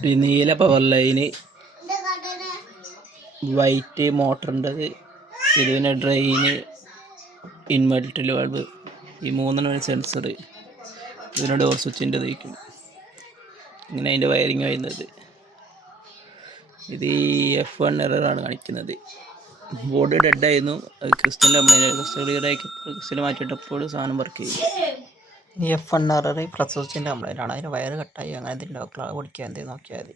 ഒരു നീല power line, white മോട്ടറിൻ്റെത്, ഇത് പിന്നെ ഡ്രെയിന്, ഇൻവെർട്ടർ ബൾബ്, ഈ മൂന്നെണ്ണം സെൻസർ, ഇതിന് ഡോർ സ്വിച്ചിൻ്റെ തയ്ക്കും. ഇങ്ങനെ അതിൻ്റെ വയറിങ് വരുന്നത്. ഇത് ഈ F1 എററാണ് കാണിക്കുന്നത്. ബോർഡ് ഡെഡായിരുന്നു, അത് ക്രിസ്റ്റൽ ക്ലിയർ ആക്കിയപ്പോൾ ക്രിസ്റ്റൽ മാറ്റിയിട്ടപ്പോൾ സാധനം വർക്ക് ചെയ്യും. ഈ F1 എറർ പ്രസ് സ്വിച്ചിൻ്റെ കംപ്ലൈൻ്റ് ആണ്. അതിന് വയർ കട്ടായി അങ്ങനെ എന്തെങ്കിലും ഓടിക്കാൻ എന്തെങ്കിലും നോക്കിയാൽ മതി.